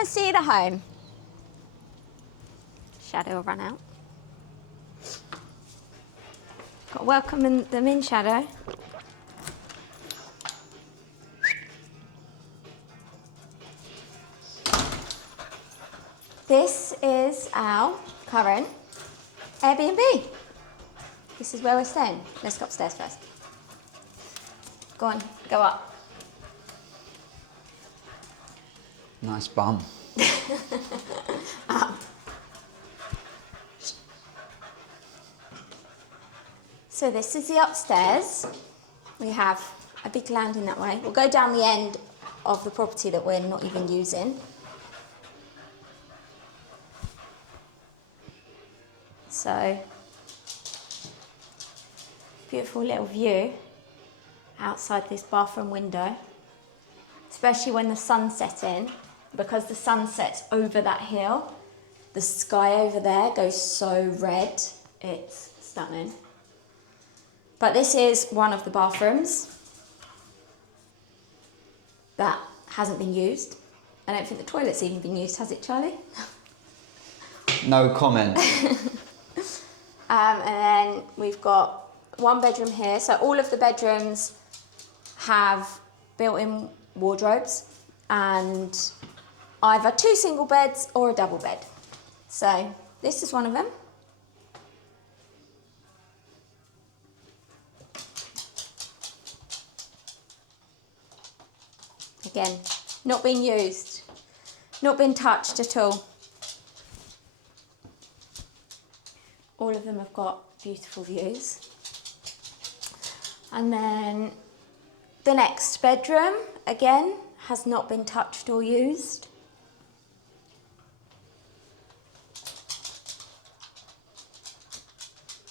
and see you at home. Shadow will run out. Got to welcome them in, Shadow. This is our current Airbnb. This is where we're staying. Let's go upstairs first. Go on, go up. Nice bum. Up. So this is the upstairs. We have a big landing that way. We'll go down the end of the property that we're not even using. So, beautiful little view outside this bathroom window, especially when the sun's setting, because the sun sets over that hill. The sky over there goes so red, it's stunning. But this is one of the bathrooms that hasn't been used. I don't think the toilet's even been used, has it, Charlie? No comment. And then we've got one bedroom here. So all of the bedrooms have built-in wardrobes and either 2 single beds or a double bed. So this is one of them. Again, not being used, not been touched at all. All of them have got beautiful views. And then the next bedroom, again, has not been touched or used.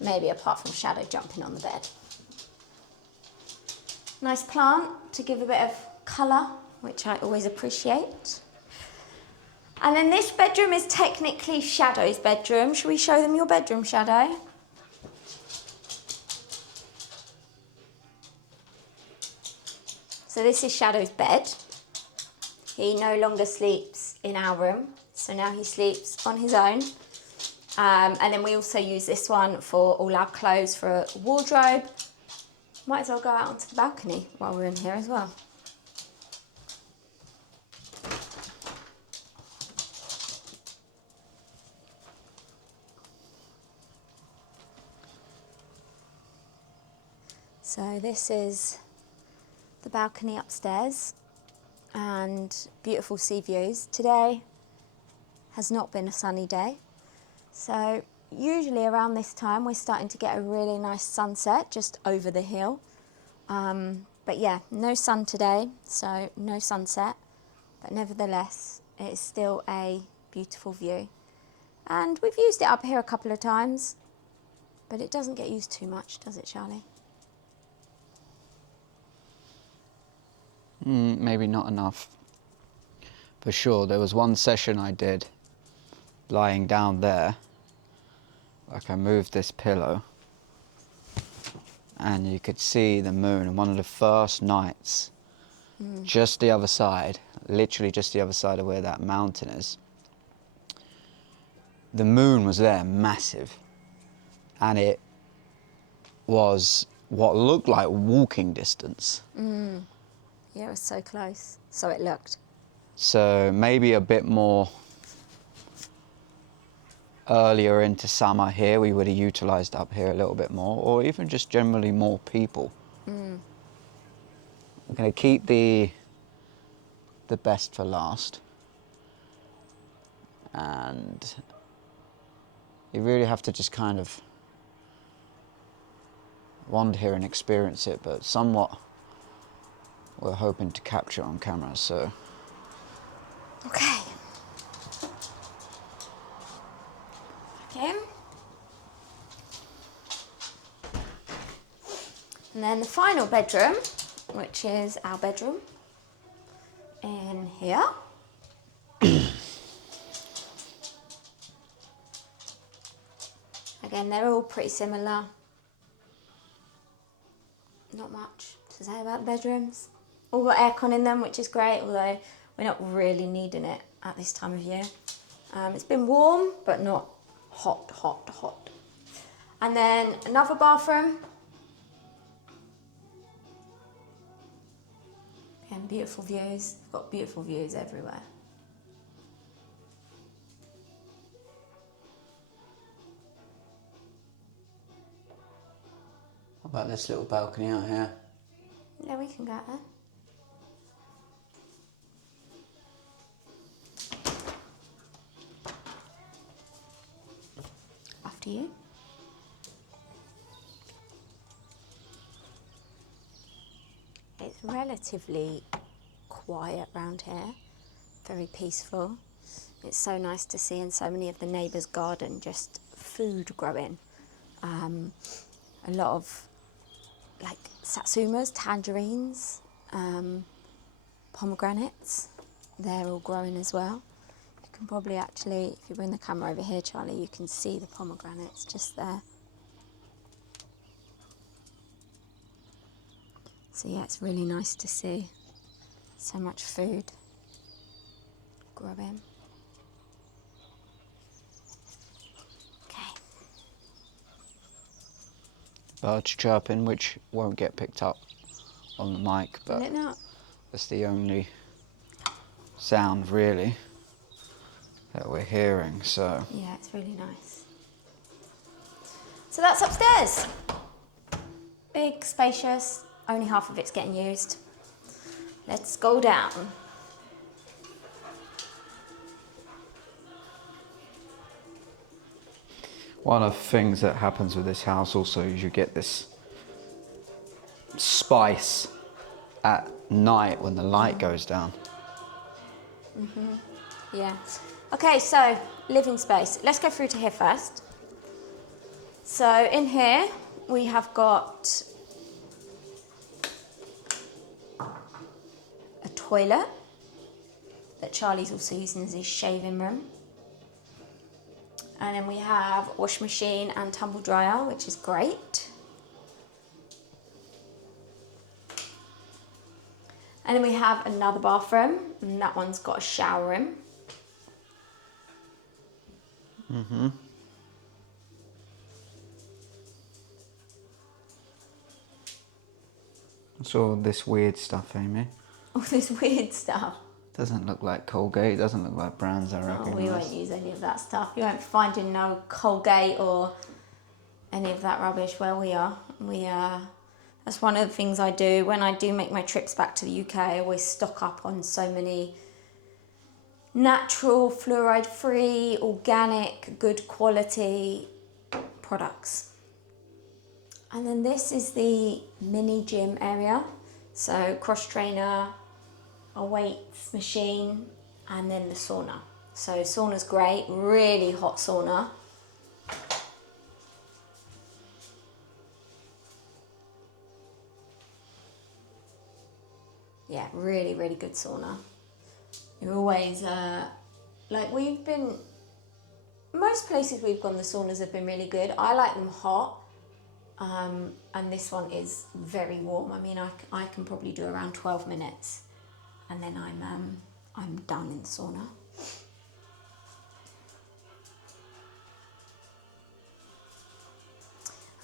Maybe apart from Shadow jumping on the bed. Nice plant to give a bit of colour, which I always appreciate. And then this bedroom is technically Shadow's bedroom. Shall we show them your bedroom, Shadow? So this is Shadow's bed. He no longer sleeps in our room, so now he sleeps on his own. And then we also use this one for all our clothes, for a wardrobe. Might as well go out onto the balcony while we're in here as well. So this is the balcony upstairs and beautiful sea views. Today has not been a sunny day. So usually around this time we're starting to get a really nice sunset just over the hill. But yeah, no sun today, so no sunset. But nevertheless, it is still a beautiful view. And we've used it up here a couple of times, but it doesn't get used too much, does it, Charlie? Maybe not enough. For sure, there was one session I did lying down there. Like I moved this pillow and you could see the moon. And one of the first nights, just the other side, literally just the other side of where that mountain is, the moon was there, massive. And it was what looked like walking distance. Yeah, it was so close. So it looked. So maybe a bit more earlier into summer here, we would have utilised up here a little bit more, or even just generally more people. I'm going to keep the best for last. And you really have to just kind of wander here and experience it, but somewhat we're hoping to capture on camera, so. Okay. Again. And then the final bedroom, which is our bedroom in here. Again, they're all pretty similar. Not much to say about the bedrooms. All got aircon in them, which is great, although we're not really needing it at this time of year. It's been warm, but not hot, hot, hot. And then another bathroom. Again, beautiful views. We've got beautiful views everywhere. What about this little balcony out here? Yeah, we can go there. After you. It's relatively quiet around here, very peaceful. It's so nice to see in so many of the neighbours' garden just food growing. A lot of like satsumas, tangerines, pomegranates, they're all growing as well. You can probably actually, if you bring the camera over here, Charlie, you can see the pomegranates just there. So yeah, it's really nice to see so much food growing. Okay. Birds chirping, which won't get picked up on the mic, Will but it not? that's the only sound really that we're hearing, so. Yeah, it's really nice. So that's upstairs. Big, spacious, only half of it's getting used. Let's go down. One of the things that happens with this house also is you get this spice at night when the light goes down. Yeah. Okay, so living space. Let's go through to here first. So in here we have got a toilet that Charlie's also using as his shaving room. And then we have wash machine and tumble dryer, which is great. And then we have another bathroom, and that one's got a shower room. Mm-hmm. What's all this weird stuff, Amy? All this weird stuff. Doesn't look like Colgate, doesn't look like brands I Oh, recognise. we won't use any of that stuff. You won't find in no Colgate or any of that rubbish where we are. That's one of the things I do. When I do make my trips back to the UK, I always stock up on so many natural, fluoride-free, organic, good quality products. And then this is the mini gym area. So cross trainer, a weights machine, and then the sauna. So sauna's great, really hot sauna. Yeah, really, really good sauna. You're always, most places we've gone, the saunas have been really good. I like them hot, and this one is very warm. I mean, I can probably do around 12 minutes, and then I'm done in the sauna.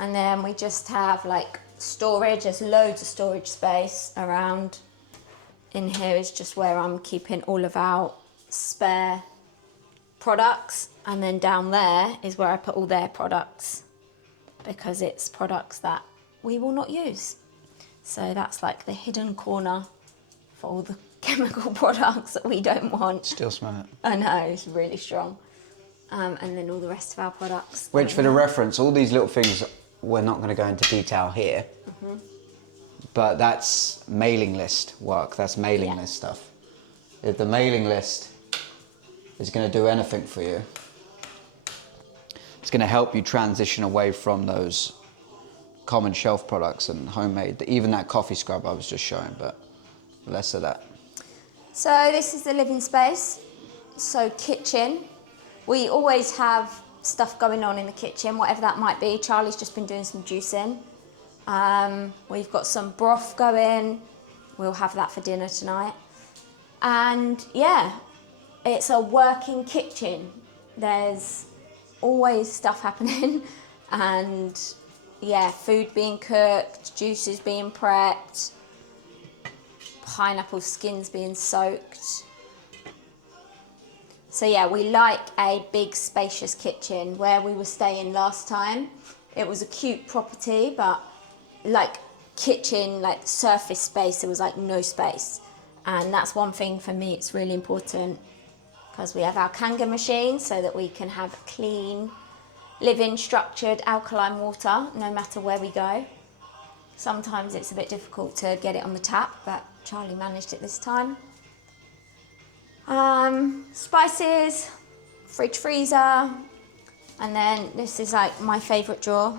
And then we just have like storage. There's loads of storage space around. In here is just where I'm keeping all of our spare products, and then down there is where I put all their products, because it's products that we will not use. So that's like the hidden corner for all the chemical products that we don't want. Still smell it. I know, it's really strong. And then all the rest of our products. Which, for the reference, all these little things, we're not going to go into detail here. Mm-hmm. But that's mailing list work, that's mailing list stuff. If the mailing list is going to do anything for you, it's going to help you transition away from those common shelf products and homemade, even that coffee scrub I was just showing, but less of that. So this is the living space. So kitchen. We always have stuff going on in the kitchen, whatever that might be. Charlie's just been doing some juicing. We've got some broth going. We'll have that for dinner tonight. And yeah, it's a working kitchen. There's always stuff happening and yeah, food being cooked, juices being prepped, pineapple skins being soaked. So yeah, we like a big spacious kitchen. Where we were staying last time, it was a cute property, but like kitchen, like surface space, there was like no space. And that's one thing for me, it's really important, because we have our Kanga machine so that we can have clean, living, structured alkaline water no matter where we go. Sometimes it's a bit difficult to get it on the tap, but Charlie managed it this time. Spices, fridge, freezer, and then this is like my favourite drawer,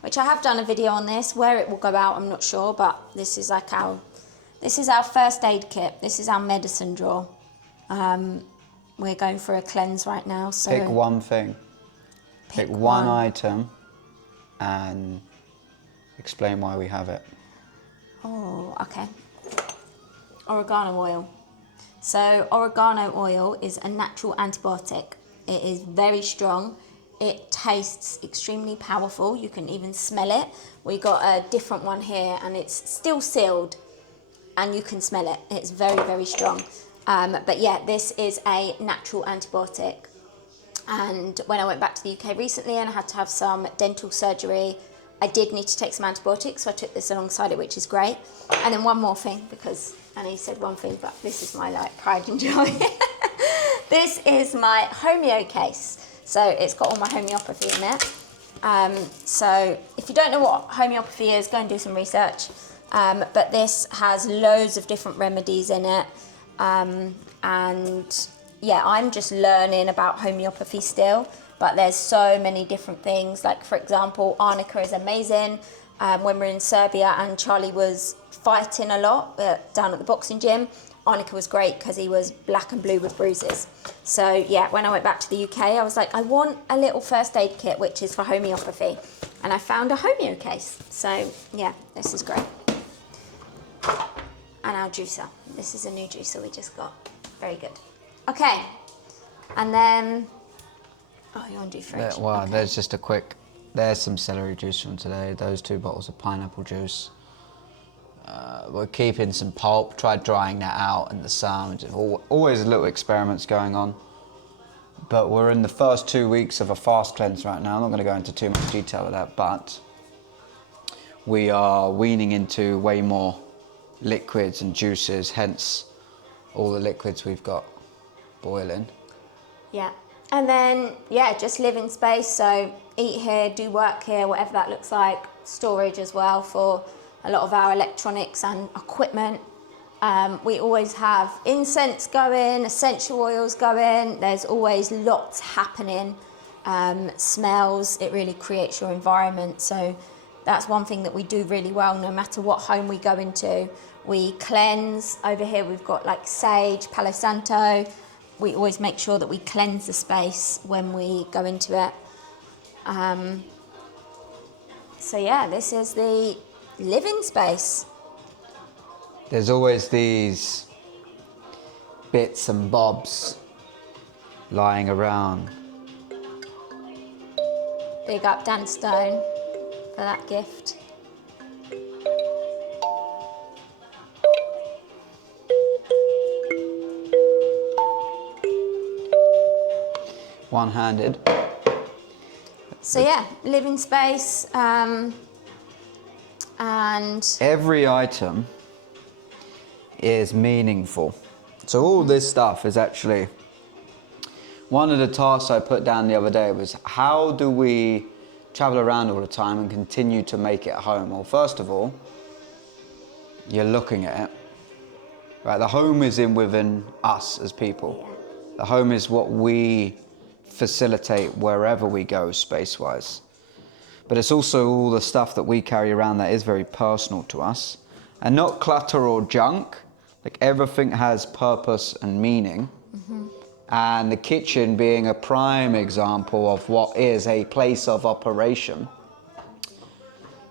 which I have done a video on this. Where it will go out, I'm not sure, but this is like this is our first aid kit. This is our medicine drawer. We're going for a cleanse right now, so... Pick one thing. Pick one item and explain why we have it. Oh, okay. Oregano oil. So oregano oil is a natural antibiotic. It is very strong. It tastes extremely powerful. You can even smell it. We got a different one here and it's still sealed and you can smell it. It's very, very strong. But yeah, this is a natural antibiotic. And when I went back to the UK recently and I had to have some dental surgery, I did need to take some antibiotics, so I took this alongside it, which is great. And then one more thing, because I know you said one thing, but this is my like pride and joy. This is my homeo case. So it's got all my homeopathy in it. So if you don't know what homeopathy is, go and do some research. But this has loads of different remedies in it. And yeah, I'm just learning about homeopathy still, but there's so many different things. Like for example, arnica is amazing. When we're in Serbia and Charlie was fighting a lot down at the boxing gym, arnica was great because he was black and blue with bruises. So yeah, when I went back to the UK, I was like, I want a little first aid kit, which is for homeopathy. And I found a homeo case. So yeah, this is great. And our juicer. This is a new juicer we just got. Very good. Okay. And then, oh, you want to do fridge? Well, okay. There's just a quick, there's some celery juice from today. Those 2 bottles of pineapple juice. We're keeping some pulp, tried drying that out in the sun. Just always little experiments going on. But we're in the first 2 weeks of a fast cleanse right now. I'm not going to go into too much detail of that, but we are weaning into way more liquids and juices, hence all the liquids we've got boiling. Yeah. And then, yeah, just live in space. So eat here, do work here, whatever that looks like. Storage as well for a lot of our electronics and equipment. We always have incense going, essential oils going. There's always lots happening. Smells, it really creates your environment. So that's one thing that we do really well, no matter what home we go into. We cleanse. Over here we've got like sage, Palo Santo. We always make sure that we cleanse the space when we go into it. So yeah, this is the living space. There's always these bits and bobs lying around. Big up Dan Stone for that gift. One-handed. So yeah, living space, and every item is meaningful. So all this stuff is actually, one of the tasks I put down the other day was, how do we travel around all the time and continue to make it a home? Well, first of all, you're looking at it, right? The home is within us as people. The home is what we facilitate wherever we go space-wise. But it's also all the stuff that we carry around that is very personal to us. And not clutter or junk, like everything has purpose and meaning. Mm-hmm. And the kitchen being a prime example of what is a place of operation.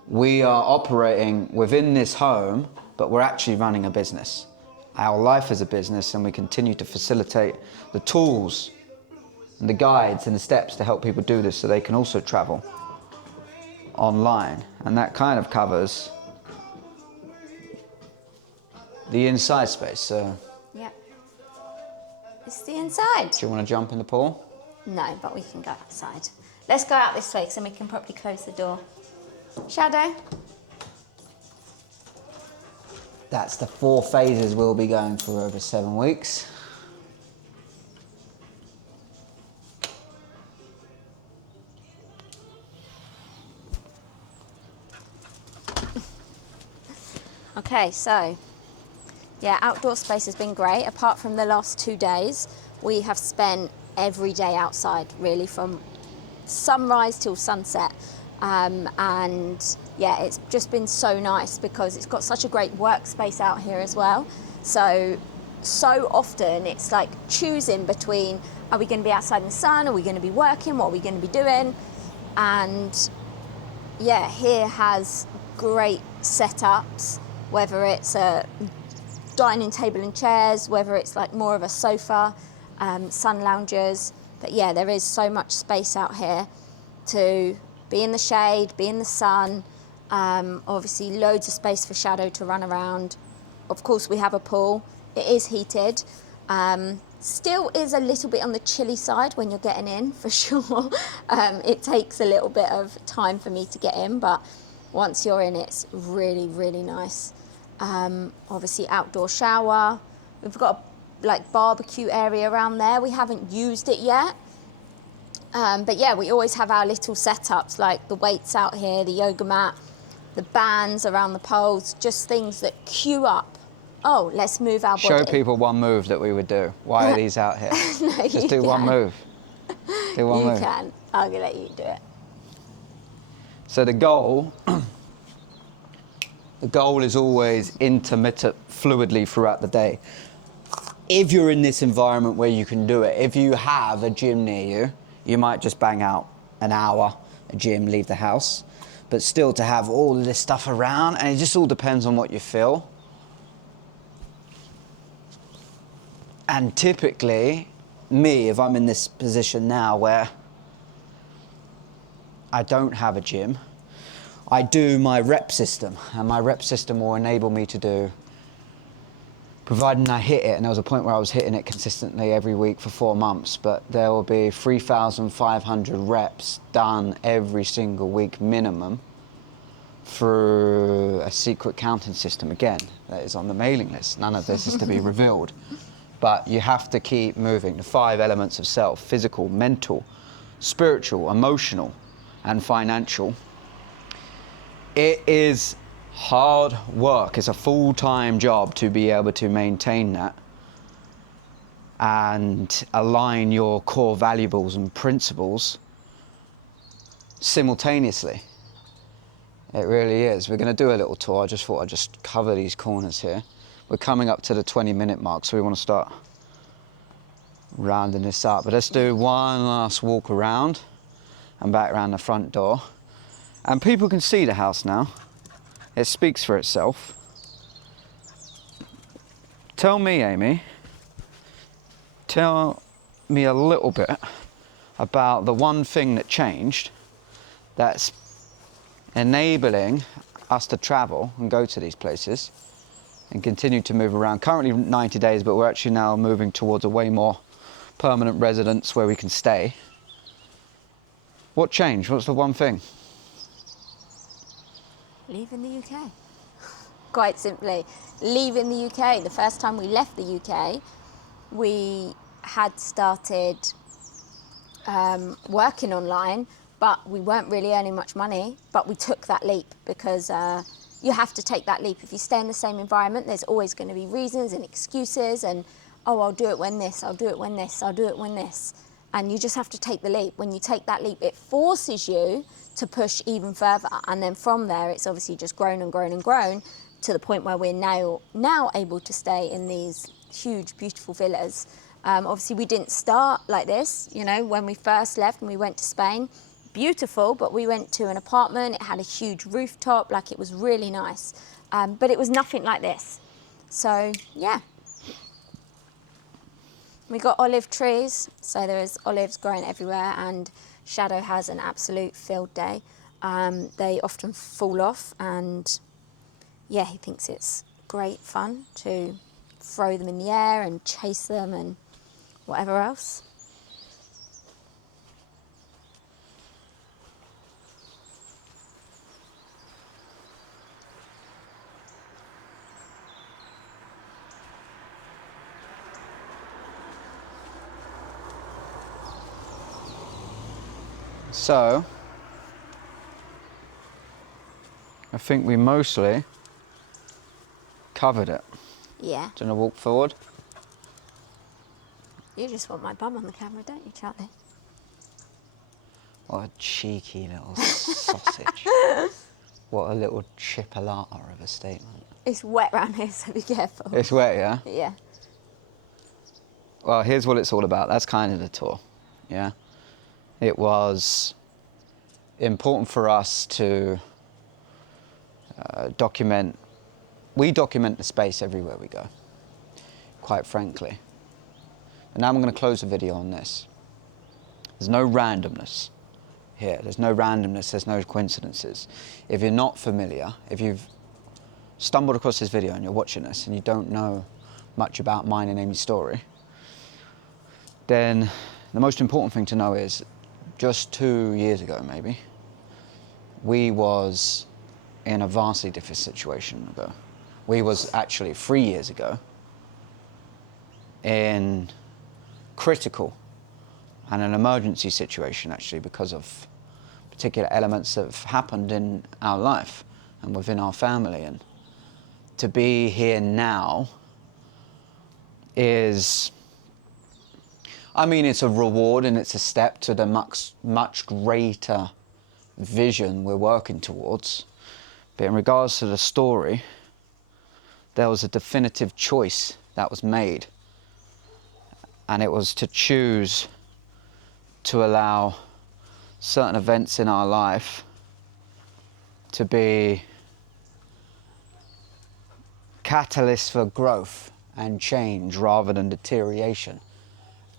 We are operating within this home, but we're actually running a business. our life as a business, and we continue to facilitate the tools and the guides and the steps to help people do this so they can also travel online. And that kind of covers the inside space. So, Yeah. It's the inside. do you want to jump in the pool? No, but we can go outside. Let's go out this way so we can probably close the door. Shadow? That's the 4 phases we'll be going for over 7 weeks. Okay, so, yeah, outdoor space has been great. Apart from the last 2 days, we have spent every day outside, really, from sunrise till sunset. And yeah, it's just been so nice because it's got such a great workspace out here as well. So often it's like choosing between, are we going to be outside in the sun? Are we going to be working? What are we going to be doing? And yeah, here has great setups, whether it's a dining table and chairs, whether it's like more of a sofa, sun loungers. But yeah, there is so much space out here to be in the shade, be in the sun. Obviously loads of space for Shadow to run around. Of course we have a pool. It is heated. Still is a little bit on the chilly side when you're getting in, for sure. It takes a little bit of time for me to get in, but once you're in, it's really, really nice. Obviously outdoor shower. We've got a like barbecue area around there. We haven't used it yet. But yeah, we always have our little setups, like the weights out here, the yoga mat, the bands around the poles, just things that cue up. Oh, let's move our body. Show people one move that we would do. Why are these out here? No, Just do one move. Do one move. You can. I'll let you do it. So the goal is always intermittent fluidly throughout the day. If you're in this environment where you can do it, if you have a gym near you, you might just bang out an hour, a gym, leave the house. But still to have all of this stuff around, and it just all depends on what you feel. And typically, me, if I'm in this position now where I don't have a gym, I do my rep system, and my rep system will enable me to do, providing I hit it, and there was a point where I was hitting it consistently every week for 4 months, but there will be 3,500 reps done every single week minimum through a secret counting system. Again, that is on the mailing list. None of this is to be revealed. But you have to keep moving. The 5 elements of self: physical, mental, spiritual, emotional, and financial. It is hard work. It's a full-time job to be able to maintain that and align your core valuables and principles simultaneously. It really is. We're going to do a little tour. I just thought I'd just cover these corners here. We're coming up to the 20-minute mark, so we want to start rounding this up. But let's do one last walk around and back around the front door. And people can see the house now. It speaks for itself. Tell me, Amy, tell me a little bit about the one thing that changed that's enabling us to travel and go to these places and continue to move around. Currently 90 days, but we're actually now moving towards a way more permanent residence where we can stay. What changed? What's the one thing? Leaving the UK. Quite simply, leaving the UK. The first time we left the UK, we had started working online, but we weren't really earning much money, but we took that leap because you have to take that leap. If you stay in the same environment, there's always going to be reasons and excuses and, oh, I'll do it when this, I'll do it when this, I'll do it when this. And you just have to take the leap. When you take that leap, it forces you to push even further. And then from there, it's obviously just grown and grown and grown to the point where we're now able to stay in these huge, beautiful villas. Obviously, we didn't start like this. You know, when we first left and we went to Spain, beautiful, but we went to an apartment. It had a huge rooftop, like it was really nice. But it was nothing like this. So, yeah, We got olive trees, so there is olives growing everywhere, and Shadow has an absolute field day. They often fall off, and yeah, he thinks it's great fun to throw them in the air and chase them and whatever else. So, I think we mostly covered it. Yeah. Do you want to walk forward? You just want my bum on the camera, don't you, Charlie? What a cheeky little sausage. What a little chipolata of a statement. It's wet round here, so be careful. It's wet, yeah? Yeah. Well, here's what it's all about. That's kind of the tour, yeah? It was important for us to document. We document the space everywhere we go, quite frankly. And now I'm going to close the video on this. There's no randomness here. There's no randomness. There's no coincidences. If you're not familiar, if you've stumbled across this video and you're watching this and you don't know much about mine and Amy's story, then the most important thing to know is just 2 years ago, maybe, we was in a vastly different situation ago. We was actually 3 years ago in critical and an emergency situation, actually, because of particular elements that have happened in our life and within our family. And to be here now is, I mean, it's a reward and it's a step to the much greater vision we're working towards. But in regards to the story, there was a definitive choice that was made. And it was to choose to allow certain events in our life to be catalysts for growth and change rather than deterioration.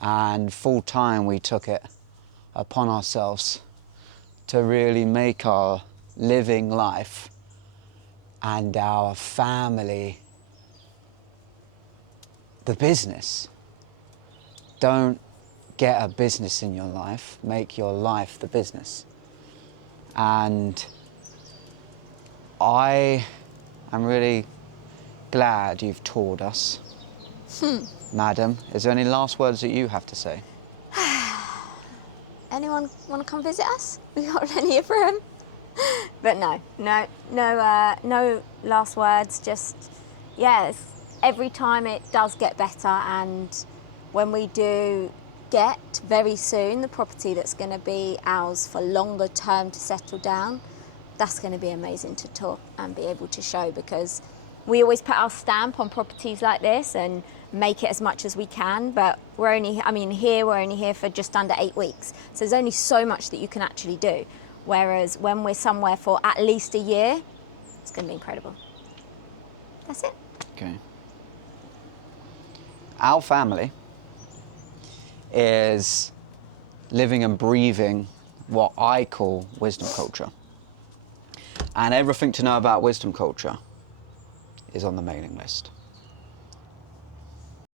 And full time we took it upon ourselves to really make our living life and our family the business. Don't get a business in your life, make your life the business. And I am really glad you've toured us. Madam, is there any last words that you have to say? Anyone want to come visit us? We got plenty of room. But no last words. Just, yes, every time it does get better, and when we do get very soon the property that's going to be ours for longer term to settle down, that's going to be amazing to tour and be able to show, because we always put our stamp on properties like this and make it as much as we can, but we're only here for just under 8 weeks. So there's only so much that you can actually do. Whereas when we're somewhere for at least a year, it's going to be incredible. That's it. Okay. Our family is living and breathing what I call wisdom culture. And everything to know about wisdom culture is on the mailing list.